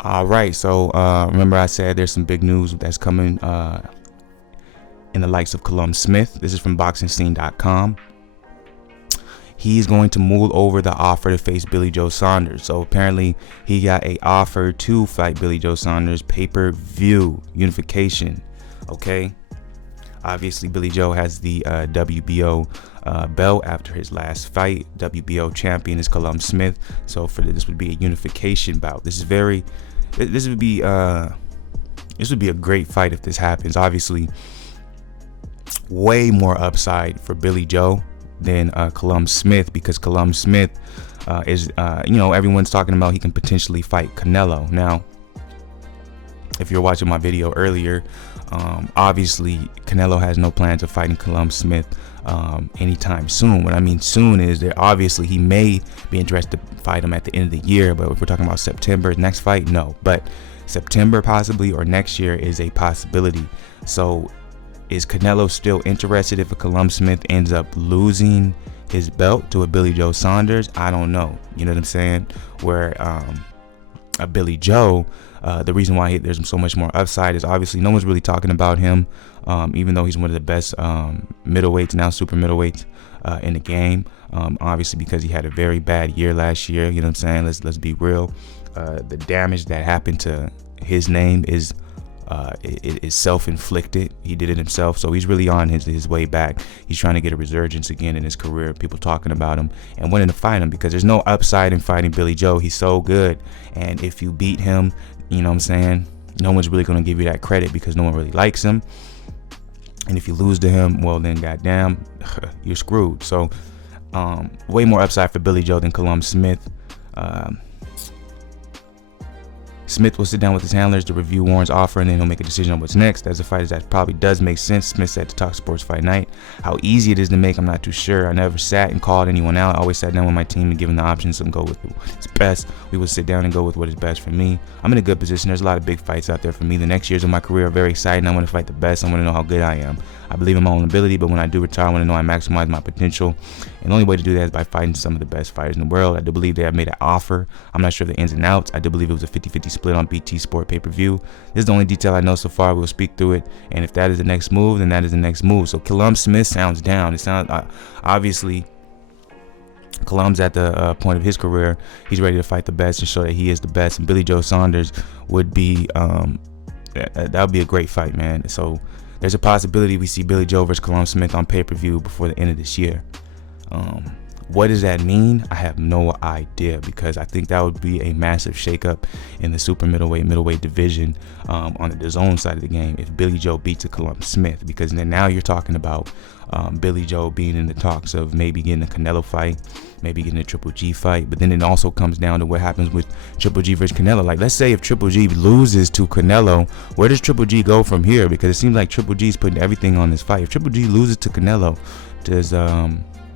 All right, so remember I said there's some big news that's coming in the likes of Callum Smith. This is from BoxingScene.com. He's going to mull over the offer to face Billy Joe Saunders. So apparently he got a offer to fight Billy Joe Saunders, pay-per-view unification. Okay. Obviously, Billy Joe has the WBO belt after his last fight. WBO champion is Callum Smith. So this would be a unification bout. This would be a great fight if this happens. Obviously, way more upside for Billy Joe than Callum Smith, because Callum Smith is everyone's talking about he can potentially fight Canelo. Now, if you're watching my video earlier, obviously Canelo has no plans of fighting Callum Smith anytime soon. What I mean soon is that obviously he may be interested to fight him at the end of the year, but if we're talking about September, next fight, no. But September possibly, or next year, is a possibility. So is Canelo still interested if a Callum Smith ends up losing his belt to a Billy Joe Saunders? I don't know. You know what I'm saying? Where a Billy Joe, the reason why there's so much more upside is obviously no one's really talking about him, even though he's one of the best middleweights, now super middleweights in the game. Obviously because he had a very bad year last year. You know what I'm saying? Let's be real. The damage that happened to his name is self-inflicted. He did it himself, so he's really on his way back. He's trying to get a resurgence again in his career, people talking about him and wanting to fight him, because there's no upside in fighting Billy Joe. He's so good, and if you beat him, you know what I'm saying, no one's really going to give you that credit because no one really likes him. And if you lose to him, well then goddamn, you're screwed. So way more upside for Billy Joe than Callum Smith. Smith will sit down with his handlers to review Warren's offer, and then he'll make a decision on what's next. As a fighter, that probably does make sense, Smith said to Talk Sports Fight Night. How easy it is to make, I'm not too sure. I never sat and called anyone out. I always sat down with my team and given the options and go with what's best. We would sit down and go with what is best for me. I'm in a good position. There's a lot of big fights out there for me. The next years of my career are very exciting. I want to fight the best. I want to know how good I am. I believe in my own ability, but when I do retire, I want to know I maximize my potential. And the only way to do that is by fighting some of the best fighters in the world. I do believe they have made an offer. I'm not sure of the ins and outs. I do believe it was a 50-50 split on BT Sport pay-per-view. This is the only detail I know so far. We'll speak through it. And if that is the next move, then that is the next move. So Callum Smith sounds down. It sounds obviously Callum's at the point of his career. He's ready to fight the best and show that he is the best. And Billy Joe Saunders would be that would be a great fight, man. So there's a possibility we see Billy Joe versus Callum Smith on pay-per-view before the end of this year. What does that mean? I have no idea, because I think that would be a massive shakeup in the super middleweight division on the DAZN side of the game if Billy Joe beats a Callum Smith, because then now you're talking about Billy Joe being in the talks of maybe getting a Canelo fight, maybe getting a Triple G fight. But then it also comes down to what happens with Triple G versus Canelo. Like, let's say if Triple G loses to Canelo, where does Triple G go from here? Because it seems like Triple G is putting everything on this fight. If Triple G loses to Canelo,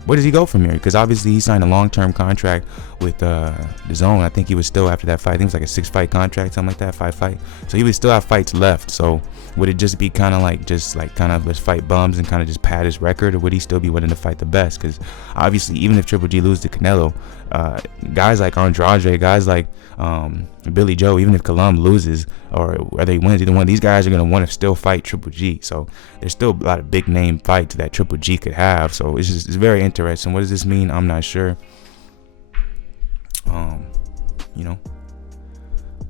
where does he go from here? Because obviously he signed a long-term contract with DAZN. I think he was still, after that fight, I think it was like a 6-fight contract, something like that, 5-fight. So he would still have fights left. So would it just be kind of like let's fight bums and kind of just pad his record, or would he still be willing to fight the best? Because obviously, even if Triple G loses to Canelo, guys like Andrade, guys like Billy Joe, even if Callum loses or whether he wins, either one, these guys are going to want to still fight Triple G. So there's still a lot of big name fights that Triple G could have. So it's very interesting. What does this mean? I'm not sure.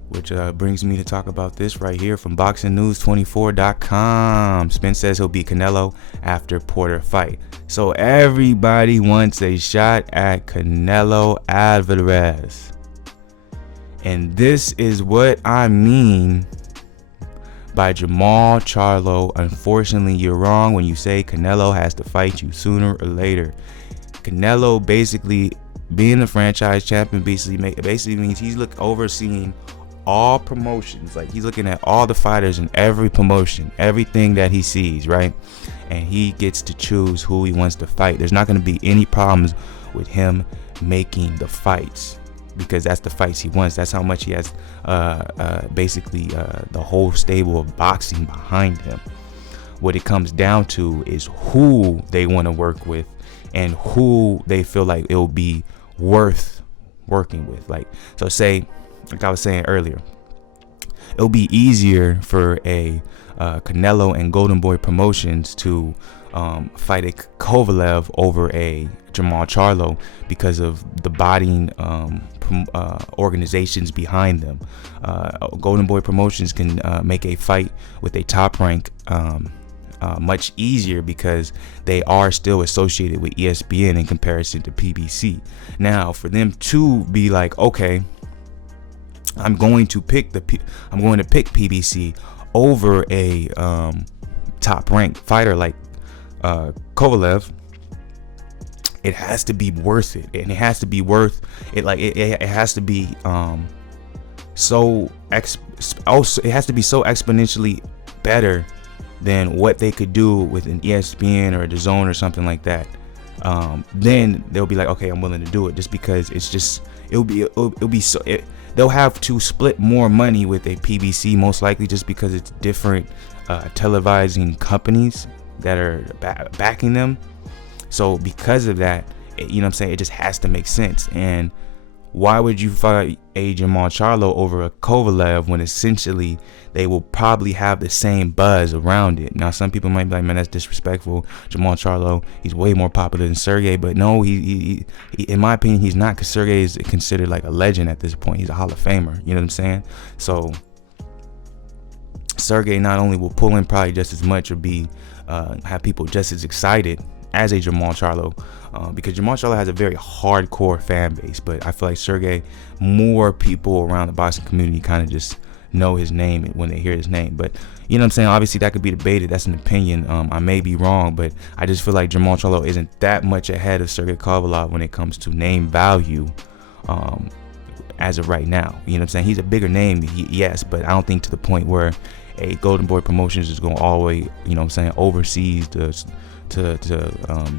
Which brings me to talk about this right here from BoxingNews24.com. Spence says he'll beat Canelo after Porter fight. So everybody wants a shot at Canelo Alvarez. And this is what I mean by Jamal Charlo. Unfortunately, you're wrong when you say Canelo has to fight you sooner or later. Canelo basically being the franchise champion basically means he's overseeing all promotions. Like, he's looking at all the fighters in every promotion, everything that he sees, right? And he gets to choose who he wants to fight. There's not going to be any problems with him making the fights, because that's the fights he wants. That's how much he has the whole stable of boxing behind him. What it comes down to is who they want to work with and who they feel like it'll be worth working with. Like I was saying earlier, it'll be easier for a Canelo and Golden Boy Promotions to fight a Kovalev over a Jamal Charlo because of the bodying organizations behind them. Golden Boy Promotions can make a fight with a top rank much easier because they are still associated with ESPN in comparison to PBC. Now, for them to be like, okay, I'm going to pick PBC over a top ranked fighter like Kovalev, it has to be worth it, and it has to be worth it. Like it has to be it has to be so exponentially better than what they could do with an ESPN or a DAZN or something like that. Then they'll be like, okay, I'm willing to do it, just because it'll be so. They'll have to split more money with a PBC, most likely, just because it's different televising companies that are backing them. So because of that, you know what I'm saying, it just has to make sense. And why would you fight a Jamal Charlo over a Kovalev when essentially they will probably have the same buzz around it? Now, some people might be like, man, that's disrespectful. Jamal Charlo, he's way more popular than Sergey. But no, he in my opinion, he's not, because Sergey is considered like a legend at this point. He's a Hall of Famer. You know what I'm saying? So Sergey not only will pull in probably just as much, or be have people just as excited as a Jamal Charlo, because Jamal Charlo has a very hardcore fan base, but I feel like Sergey, more people around the boxing community kind of just know his name when they hear his name. But you know what I'm saying, obviously that could be debated, that's an opinion. I may be wrong, but I just feel like Jamal Charlo isn't that much ahead of Sergey Kovalev when it comes to name value as of right now. You know what I'm saying, he's a bigger name, yes, but I don't think to the point where a Golden Boy Promotions is going all the way, you know what I'm saying, overseas to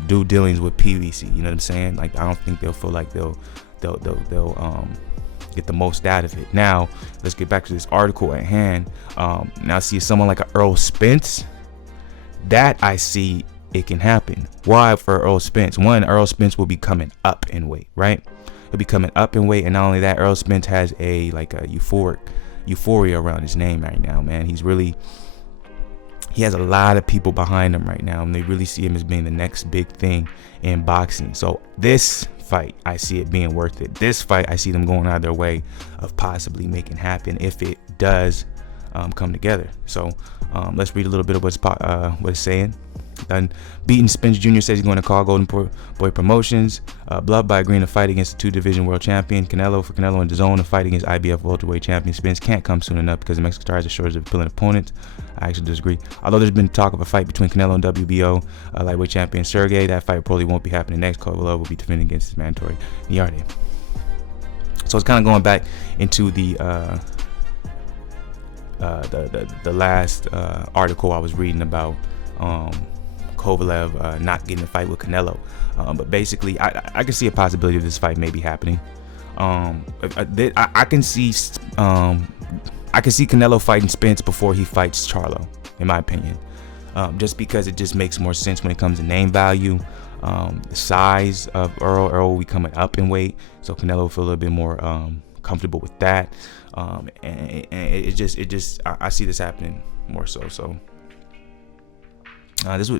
do dealings with PBC. You know what I'm saying? Like, I don't think they'll feel like they'll get the most out of it. Now, let's get back to this article at hand. Now, see someone like a Errol Spence, that I see it can happen. Why for Errol Spence? One, Errol Spence will be coming up in weight, right? He'll be coming up in weight, and not only that, Errol Spence has a euphoria around his name right now, man. He has a lot of people behind him right now, and they really see him as being the next big thing in boxing. So this fight, I see it being worth it. This fight, I see them going out of their way of possibly making happen if it does come together. So let's read a little bit of what it's saying. Done beaten, Spence Jr. says he's going to call Golden Boy Promotions bluff by agreeing to fight against the 2-division world champion Canelo and DAZN to fight against IBF welterweight champion Spence can't come soon enough because the Mexican star has a shortage of appealing opponents. I actually disagree. Although there's been talk of a fight between Canelo and WBO lightweight champion Sergey, that fight probably won't be happening next. Kovalev will be defending against his mandatory Niarde. So it's kind of going back into the last article I was reading about Kovalev not getting a fight with Canelo, but basically I can see a possibility of this fight maybe happening. I can see Canelo fighting Spence before he fights Charlo, in my opinion, just because it just makes more sense when it comes to name value. The size of Errol will be coming up in weight, so Canelo will feel a little bit more comfortable with that, and it just I see this happening more so. So this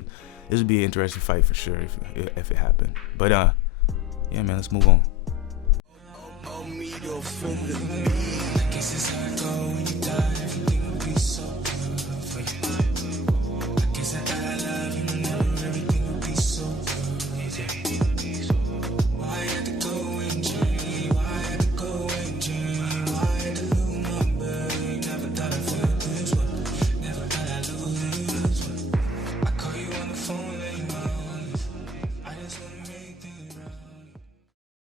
would be an interesting fight for sure if it happened. But yeah, man, let's move on.